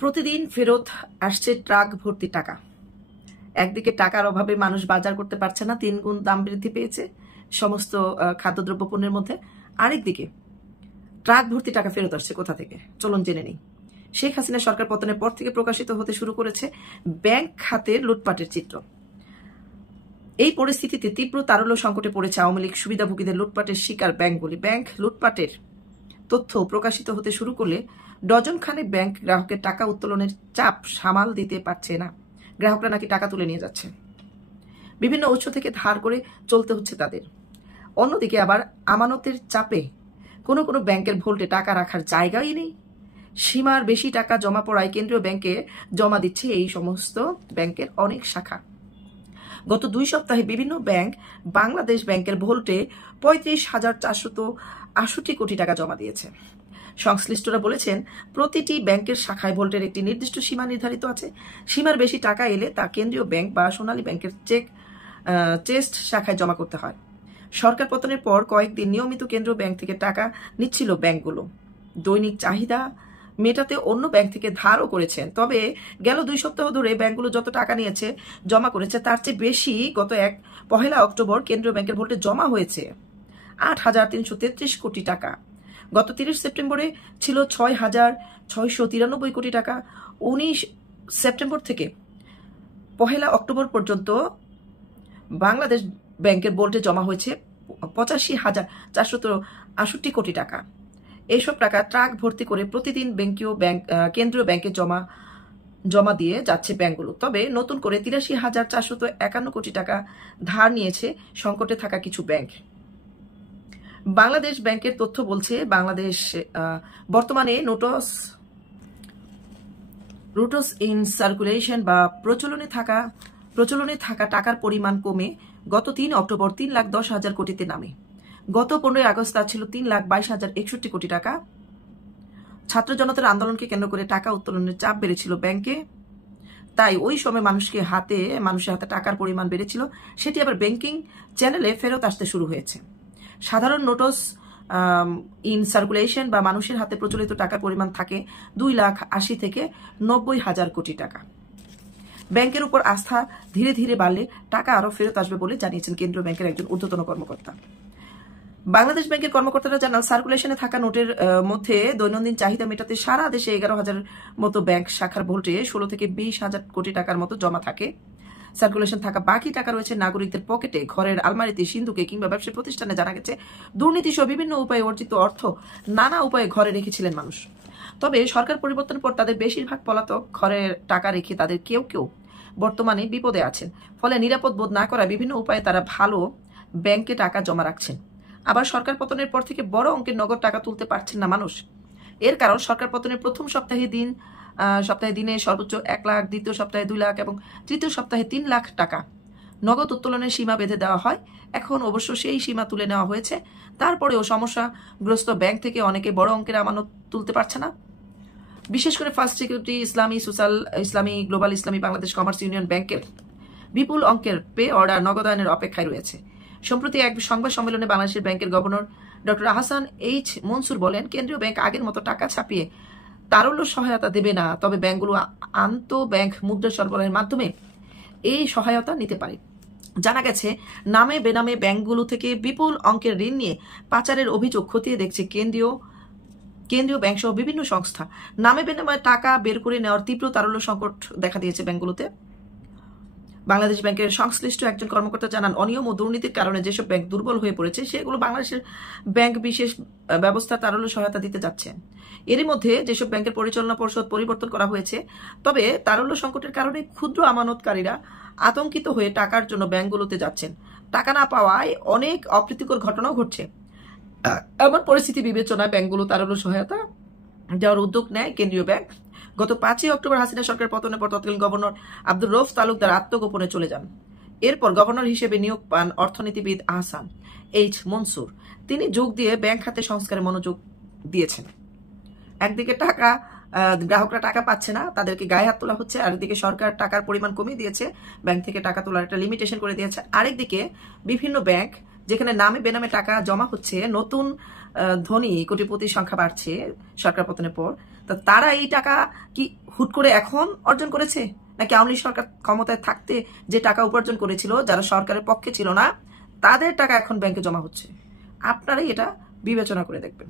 প্রতিদিন ফেরত আসছে ট্রাক ভর্তি টাকা। একদিকে টাকার অভাবে মানুষ বাজার করতে পারছে না, 3 গুণ দাম বৃদ্ধি পেয়েছে সমস্ত খাদ্যদ্রব্য পণ্যের মধ্যে। আরেকদিকে ট্রাক ভর্তি টাকা ফেরত আসছে কোথা থেকে, চলুন জেনে নেই। শেখ হাসিনা সরকার পতনের পর থেকে প্রকাশিত হতে শুরু করেছে ব্যাংক খাতের লুটপাটের চিত্র। এই পরিস্থিতিতে তীব্র তারল্য সংকটে পড়েছে আওয়ামী লীগ সুবিধাভোগীদের লুটপাটের শিকার ব্যাংকগুলি। ব্যাংক লুটপাটের তথ্য প্রকাশিত হতে শুরু করলে ডজন খানেক ব্যাংক গ্রাহকের টাকা উত্তোলনের চাপ সামাল দিতে পারছে না। গ্রাহকরা নাকি টাকা তুলে নিয়ে যাচ্ছে, বিভিন্ন উৎস থেকে ধার করে চলতে হচ্ছে তাদের। অন্যদিকে আবার আমানতের চাপে কোনো কোনো ব্যাংকের ভোল্টে টাকা রাখার জায়গাই নেই। সীমার বেশি টাকা জমা পড়ায় কেন্দ্রীয় ব্যাংকে জমা দিচ্ছে এই সমস্ত ব্যাংকের অনেক শাখা। গত 2 সপ্তাহে বিভিন্ন ব্যাংক বাংলাদেশ ব্যাংকের ভোল্টে 35,468 কোটি টাকা জমা দিয়েছে। সংশ্লিষ্টরা বলেছেন, প্রতিটি ব্যাংকের শাখায় ভোল্টের একটি নির্দিষ্ট সীমা নির্ধারিত আছে। সীমার বেশি টাকা এলে তা কেন্দ্রীয় ব্যাংক বা সোনালী ব্যাংকের চেস্ট শাখায় জমা করতে হয়। সরকার পতনের পর কয়েকদিন নিয়মিত কেন্দ্রীয় ব্যাংক থেকে টাকা নিচ্ছিল ব্যাংকগুলো। দৈনিক চাহিদা মেটাতে অন্য ব্যাংক থেকে ধারও করেছেন। তবে গেল 2 সপ্তাহ ধরে ব্যাংকগুলো যত টাকা নিয়েছে, জমা করেছে, তার চেয়ে বেশি গত 1 অক্টোবর কেন্দ্রীয় ব্যাংকের ভোল্টে জমা হয়েছে 8,333 কোটি টাকা। গত 30 সেপ্টেম্বরে ছিল 6,693 কোটি টাকা। 19 সেপ্টেম্বর থেকে 1 অক্টোবর পর্যন্ত বাংলাদেশ ব্যাংকের ভোল্টে জমা হয়েছে 85,468 কোটি টাকা। এইসব টাকা ট্রাক ভর্তি করে প্রতিদিন কেন্দ্রীয় ব্যাংকে জমা দিয়ে যাচ্ছে ব্যাংকগুলো। তবে নতুন করে 83,451 কোটি টাকা ধার নিয়েছে সংকটে থাকা কিছু ব্যাংক। বাংলাদেশ ব্যাংকের তথ্য বলছে, বাংলাদেশ বর্তমানে নোটস ইন সার্কুলেশন বা প্রচলনে থাকা টাকার পরিমাণ কমে গত 3 অক্টোবর 3,10,000 কোটিতে নামে। গত 15 আগস্ট তা ছিল 3,22,061 কোটি টাকা। ছাত্র জনতার আন্দোলনকে কেন্দ্র করে টাকা উত্তোলনের চাপ বেড়েছিল ব্যাংকে, তাই ওই সময় মানুষের হাতে টাকার পরিমাণ বেড়েছিল, সেটি আবার ব্যাংকিং চ্যানেলে ফেরত আসতে শুরু হয়েছে। সাধারণ নোটস ইন সার্কুলেশন বা মানুষের হাতে প্রচলিত টাকার পরিমাণ থাকে 2,80,000 থেকে 90,000 কোটি টাকা। ব্যাংকের উপর আস্থা ধীরে ধীরে বাড়লে টাকা আরো ফেরত আসবে বলে জানিয়েছেন কেন্দ্রীয় ব্যাংকের একজন ঊর্ধ্বতন কর্মকর্তা। বাংলাদেশ ব্যাংকের কর্মকর্তারা জানান, সার্কুলেশনে থাকা নোটের মধ্যে দৈনন্দিন চাহিদা মেটাতে সারা দেশে 11,000 মতো ব্যাংক শাখার ভোল্টে 16 থেকে 20,000 কোটি টাকার মতো জমা থাকে। সার্কুলেশন থাকা বাকি টাকা রয়েছে নাগরিকদের পকেটে, ঘরের আলমারিতে, সিন্ধুকে কিংবা ব্যবসা প্রতিষ্ঠানে। জানা গেছে, দুর্নীতি সহ বিভিন্ন উপায়ে অর্জিত অর্থ নানা উপায়ে ঘরে রেখেছিলেন মানুষ। তবে সরকার পরিবর্তনের পর তাদের বেশিরভাগ পলাতক ঘরে টাকা রেখে তাদের কেউ কেউ বর্তমানে বিপদে আছেন। ফলে নিরাপদ বোধ না করা বিভিন্ন উপায়ে তারা ভালো ব্যাংকে টাকা জমা রাখছেন। আবার সরকার পতনের পর থেকে বড় অঙ্কের নগদ টাকা তুলতে পারছেন না মানুষ। এর কারণ, সরকার পতনের প্রথম সপ্তাহে দিনে সর্বোচ্চ 1 লাখ, দ্বিতীয় সপ্তাহে 2 লাখ এবং তৃতীয় সপ্তাহে 3 লাখ টাকা নগদ উত্তোলনের সীমা বেঁধে দেওয়া হয়। এখন অবশ্য সেই সীমা তুলে নেওয়া হয়েছে। তারপরেও সমস্যাগ্রস্ত ব্যাংক থেকে অনেকে বড় অঙ্কের আমানত তুলতে পারছে না। বিশেষ করে ফার্স্ট সিকিউরিটি, ইসলামী, সোশ্যাল ইসলামী, গ্লোবাল ইসলামী, বাংলাদেশ কমার্স ইউনিয়ন ব্যাংকের বিপুল অঙ্কের পে অর্ডার নগদায়নের অপেক্ষায় রয়েছে। সম্প্রতি এক সংবাদ সম্মেলনে বাংলাদেশের ব্যাংকের governor doctor Ahsan H Mansur বলেন, কেন্দ্রীয় ব্যাংক আগের মতো টাকা ছাপিয়ে তারল্য সহায়তা দেবে না, তবে ব্যাংকগুলো আন্তঃব্যাংক মুদ্রা সরবরাহের মাধ্যমে এই সহায়তা নিতে পারে। জানা গেছে, নামে বেনামে ব্যাংকগুলো থেকে বিপুল অঙ্কের ঋণ নিয়ে পাচারের অভিযোগ খতিয়ে দেখছে কেন্দ্রীয় ব্যাংক সহ বিভিন্ন সংস্থা। নামে বেনামে টাকা বের করে নেওয়ার তীব্র তারল্য সংকট দেখা দিয়েছে ব্যাংকগুলোতে। বাংলাদেশ ব্যাংকের সংশ্লিষ্ট একজন কর্মকর্তা জানান, অনিয়ম ও দুর্নীতির কারণে যেসব ব্যাংক দুর্বল হয়ে পড়েছে সেগুলো বাংলাদেশের ব্যাংক বিশেষ ব্যবস্থা তারল্য সহায়তা দিতে যাচ্ছে। এরই মধ্যে যেসব ব্যাংকের পরিচালনা পর্ষদ পরিবর্তন করা হয়েছে, তবে তারল্য সংকটের কারণে ক্ষুদ্র আমানতকারীরা আতঙ্কিত হয়ে টাকার জন্য ব্যাংকগুলোতে যাচ্ছেন। টাকা না পাওয়ায় অনেক অপ্রীতিকর ঘটনাও ঘটছে। এমন পরিস্থিতি বিবেচনায় ব্যাংকগুলো তারল্য সহায়তা দেওয়ার উদ্যোগ নেয় কেন্দ্রীয় ব্যাংক। গত 5 অক্টোবর হাসিনা সরকার পতনের পর তৎকালীন গভর্নর আব্দুর রউফ তালুকদার আত্মগোপনে চলে যান। এরপর গভর্নর হিসেবে নিয়োগ পান অর্থনীতিবিদ আহসান এইচ মনসুর। তিনি যোগ দিয়ে ব্যাংক খাতে সংস্কারে মনোযোগ দিয়েছেন। একদিকে গ্রাহকরা টাকা পাচ্ছে না, তাদেরকে গায়ে হাত তোলা হচ্ছে। আরেকদিকে সরকার টাকার পরিমাণ কমিয়ে দিয়েছে, ব্যাংক থেকে টাকা তোলার একটা লিমিটেশন করে দিয়েছে। আরেকদিকে বিভিন্ন ব্যাংক যেখানে নামে বেনামে টাকা জমা হচ্ছে, নতুন ধনী কোটিপতির সংখ্যা বাড়ছে সরকার পতনের পর, তো তারা এই টাকা কি হুট করে এখন অর্জন করেছে, নাকি আওয়ামী লীগ সরকার ক্ষমতায় থাকতে যে টাকা উপার্জন করেছিল, যারা সরকারের পক্ষে ছিল না তাদের টাকা এখন ব্যাংকে জমা হচ্ছে? আপনারাই এটা বিবেচনা করে দেখবেন।